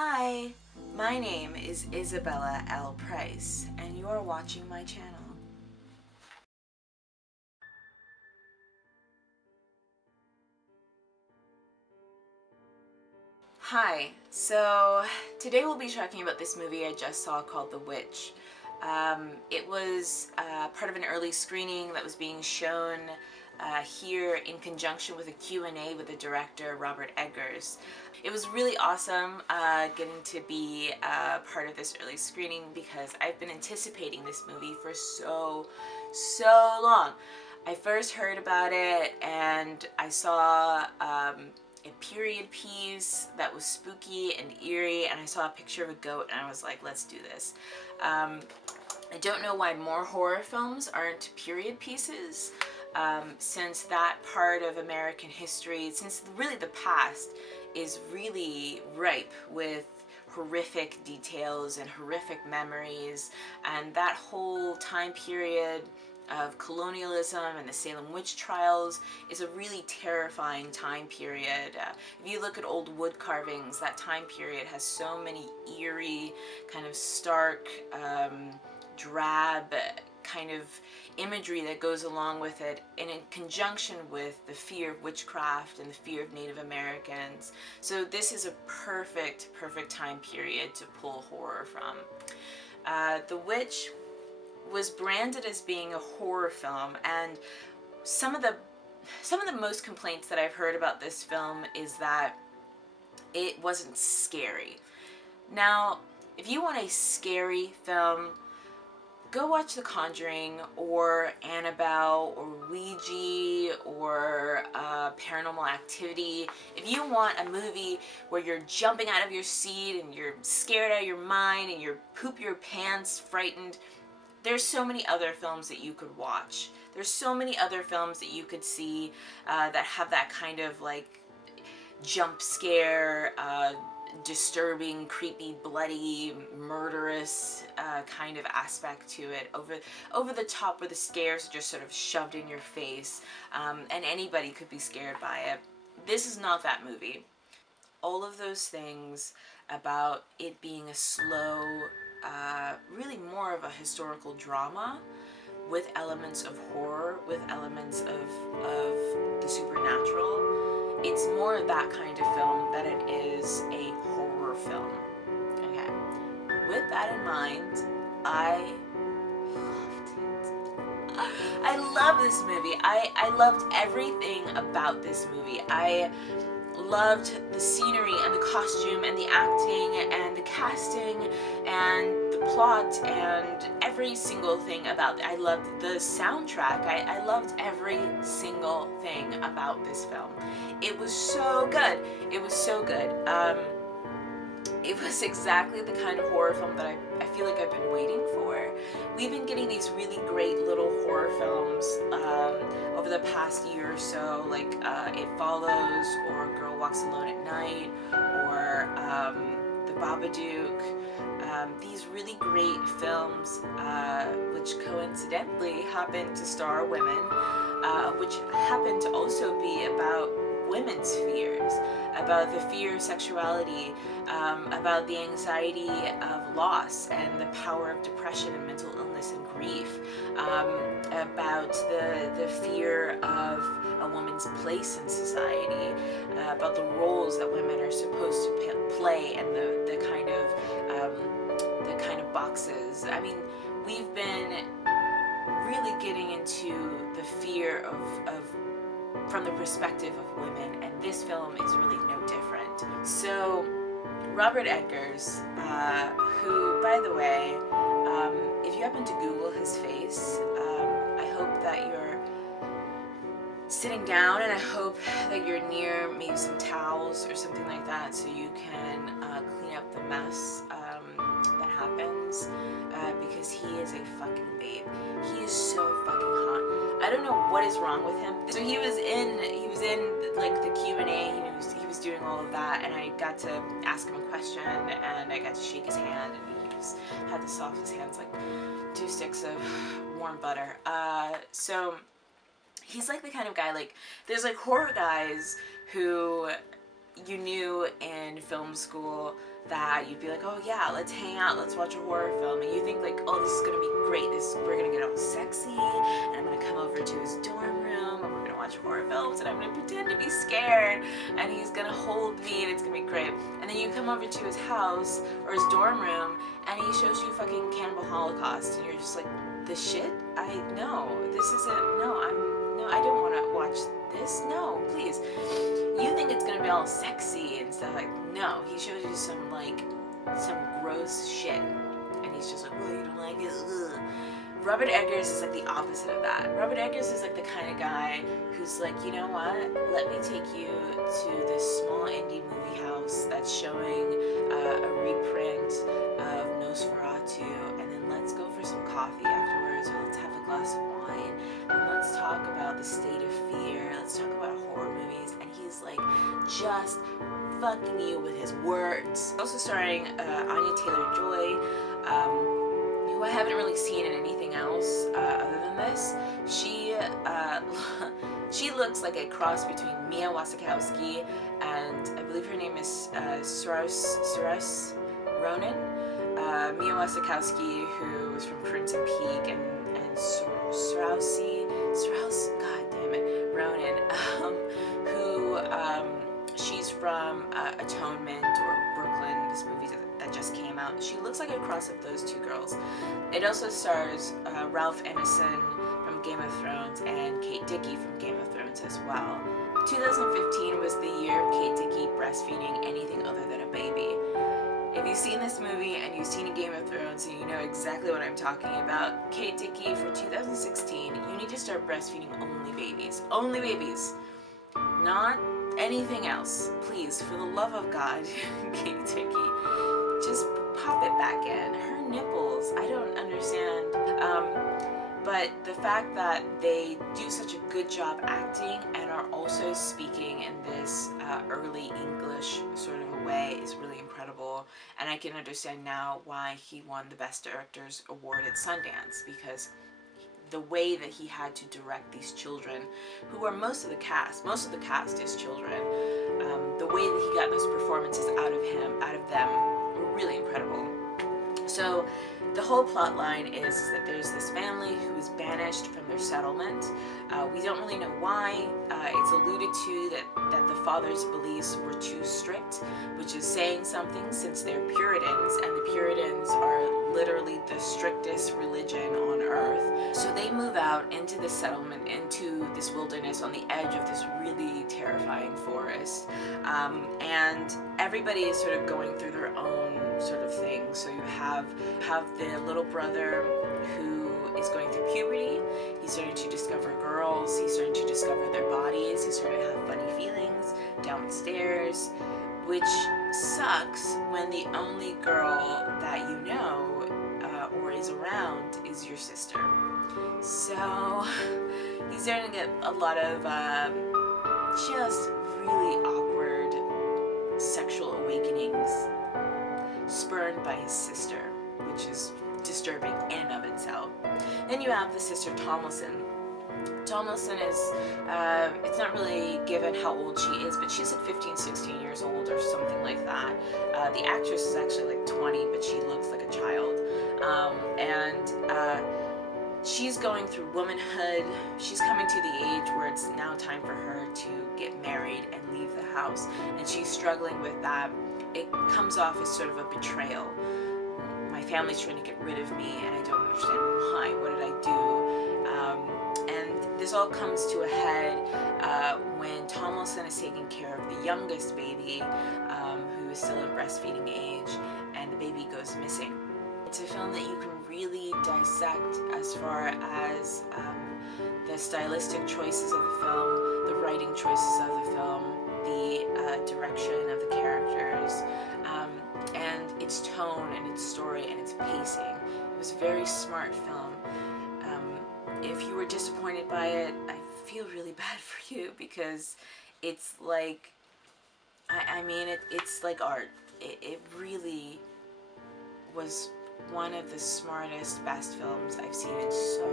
Hi, my name is Isabella L. Price, and you're watching my channel. Hi, so today we'll be talking about this movie I just saw called The Witch. It was part of an early screening that was being shown here in conjunction with a Q&A with the director, Robert Eggers. It was really awesome getting to be part of this early screening because I've been anticipating this movie for so long. I first heard about it and I saw a period piece that was spooky and eerie, and I saw a picture of a goat and I was like, let's do this. I don't know why more horror films aren't period pieces, since that part of American history, since really the past, is really ripe with horrific details and horrific memories, and that whole time period of colonialism and the Salem witch trials is a really terrifying time period. If you look at old wood carvings, that time period has so many eerie, kind of stark, drab kind of imagery that goes along with it, and in conjunction with the fear of witchcraft and the fear of Native Americans. So this is a perfect time period to pull horror from. The Witch was branded as being a horror film, and some of the most complaints that I've heard about this film is that it wasn't scary. Now, if you want a scary film, go watch The Conjuring or Annabelle or Ouija or Paranormal Activity. If you want a movie where you're jumping out of your seat and you're scared out of your mind and you're poop your pants frightened, there's so many other films that you could watch. There's so many other films that you could see that have that kind of like jump scare, disturbing, creepy, bloody, murderous kind of aspect to it, over the top, where the scares are just sort of shoved in your face, and anybody could be scared by it. This is not that movie. All of those things about it being a slow, really more of a historical drama with elements of horror, with elements of the supernatural. It's more that kind of film than it is a horror film. Okay. With that in mind, I loved it. I love this movie. I loved everything about this movie. I loved the scenery and the costume and the acting and the casting and the plot and every single thing about it. I loved the soundtrack. I loved every single thing about this film. It was so good. It was so good. It was exactly the kind of horror film that I feel like I've been waiting for. We've been getting these really great little horror films over the past year or so, like It Follows, or Girl Walks Alone at Night, or The Babadook. These really great films, which coincidentally happen to star women, which happen to also be about women's fears, about the fear of sexuality, about the anxiety of loss and the power of depression and mental illness and grief, about the fear of a woman's place in society, about the roles that women are supposed to play, and the kind of boxes. I mean, we've been really getting into the fear of from the perspective of women, and this film is really no different. So Robert Eggers, who, by the way, if you happen to Google his face, I hope that you're sitting down, and I hope that you're near maybe some towels or something like that, so you can clean up the mess that happens, because he is a fucking babe. He is so fucking hot. I don't know what is wrong with him. So he was in like the Q&A. He was doing all of that, and I got to ask him a question, and I got to shake his hand, and he had the softest hands, like 2 sticks of warm butter. So he's like the kind of guy, like, there's like horror guys who, you knew in film school that you'd be like, oh yeah, let's hang out, let's watch a horror film, and you think like, oh, this is gonna be great, we're gonna get all sexy, and I'm gonna come over to his dorm room, and we're gonna watch horror films, and I'm gonna pretend to be scared, and he's gonna hold me, and it's gonna be great. And then you come over to his house or his dorm room, and he shows you fucking Cannibal Holocaust, and you're just like, the shit? This isn't, I don't want to watch this, no, please. You think it's gonna be all sexy and stuff, like, no, he shows you some gross shit, and he's just like, well, you don't like it, ugh. Robert Eggers is like the opposite of that. Robert Eggers is like the kind of guy who's like, you know what, let me take you to this small indie movie house that's showing a reprint of Nosferatu, and then let's go for some coffee afterwards, or let's have a glass of wine, and let's talk about the state of fear, let's talk about horror movies, and he's like just fucking you with his words. Also starring Anya Taylor-Joy, who I haven't really seen in anything else other than this. She looks like a cross between Mia Wasikowska and I believe her name is Saoirse Ronan. Mia Wasikowska, who was from Crimson Peak, and Saoirse, god damn it, Ronan, who she's from Atonement or Brooklyn, this movie that just came out. She looks like a cross of those two girls. It also stars Ralph Ineson from Game of Thrones and Kate Dickie from Game of Thrones as well. 2015 was the year of Kate Dickie breastfeeding anything other than a baby. If you've seen this movie and you've seen Game of Thrones and you know exactly what I'm talking about, Kate Dickie for 2016, you need to start breastfeeding only babies. Only babies. Not anything else. Please, for the love of God, Kate Dickie, just pop it back in. Her nipples, I don't understand. But the fact that they do such a good job acting and are also speaking in this early English sort of a way is really incredible. And I can understand now why he won the Best Directors Award at Sundance, because the way that he had to direct these children, who are most of the cast is children, the way that he got those performances out of them, were really incredible. So the whole plot line is that there's this family who is banished from their settlement. We don't really know why. It's alluded to that the father's beliefs were too strict, which is saying something since they're Puritans, and the Puritans are literally the strictest religion on earth. So they move out into the settlement, into this wilderness on the edge of this really terrifying forest. And everybody is sort of going through their own sort of thing. So you have the little brother who is going through puberty. He's starting to discover girls. He's starting to discover their bodies. He's starting to have funny feelings downstairs, which sucks when the only girl that you know or is around is your sister. So he's starting to get a lot of just really awkward sexual awakenings spurned by his sister, which is disturbing in and of itself. Then you have the sister Tomlinson. Tomlinson is, it's not really given how old she is, but she's like 15, 16 years old or something like that. The actress is actually like 20, but she looks like a child. She's going through womanhood. She's coming to the age where it's now time for her to get married and leave the house, and she's struggling with that. It comes off as sort of a betrayal. My family's trying to get rid of me, and I don't understand why. What did I do? And this all comes to a head when Tomlinson is taking care of the youngest baby, who is still in breastfeeding age, and the baby goes missing. It's a film that you can really dissect as far as the stylistic choices of the film, the writing choices of the film, the direction of the characters, and its tone and its story and its pacing. It was a very smart film. If you were disappointed by it, I feel really bad for you, because it's like, it's like art. It really was one of the smartest, best films I've seen in so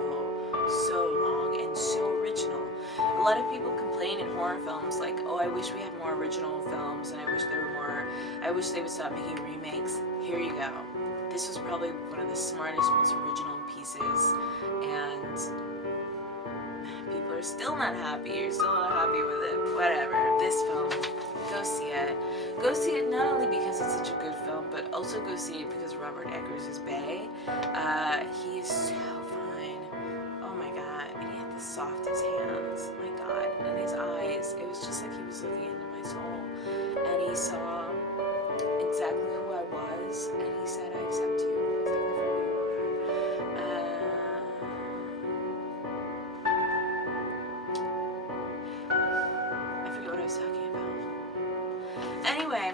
so long and so original. A lot of people complain in horror films like, oh, I wish we had more original films, and I wish there were more, I wish they would stop making remakes. Here you go. This was probably one of the smartest, most original pieces, and people are still not happy. You're still not happy with it. Whatever. This film, go see it. Go see it not only because it's such a good film, but also go see it because Robert Eggers is bae. He is so fine. Oh my god. And he had the softest hands. My god. And his eyes. It was just like he was looking into my soul. And he saw exactly who I was. And he said, I accept you exactly for who you are. I forget what I was talking about. Anyway,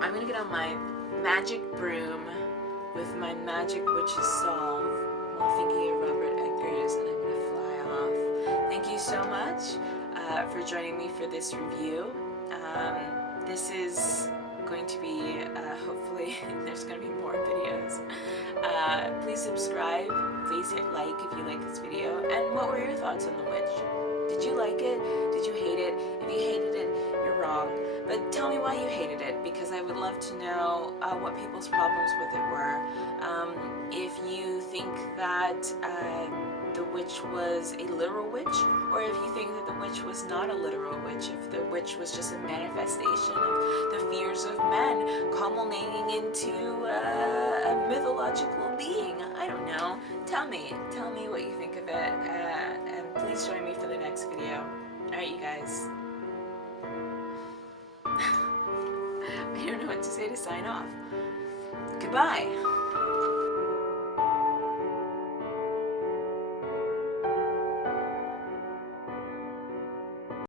I'm gonna get on my magic broom with my magic witch's salve while thinking of Robert Eggers, and I'm gonna fly off. Thank you so much for joining me for this review. This is going to be, hopefully, there's going to be more videos. Please subscribe, please hit like if you like this video, and what were your thoughts on The Witch? Did you like it? Did you hate it? If you hated it, you're wrong. But tell me why you hated it, because I would love to know what people's problems with it were. If you think that the witch was a literal witch, or if you think that the witch was not a literal witch, if the witch was just a manifestation of the fears of men culminating into a mythological being. I don't know. Tell me what you think of it, and please join me for the next video. Alright, you guys. I don't know what to say to sign off. Goodbye.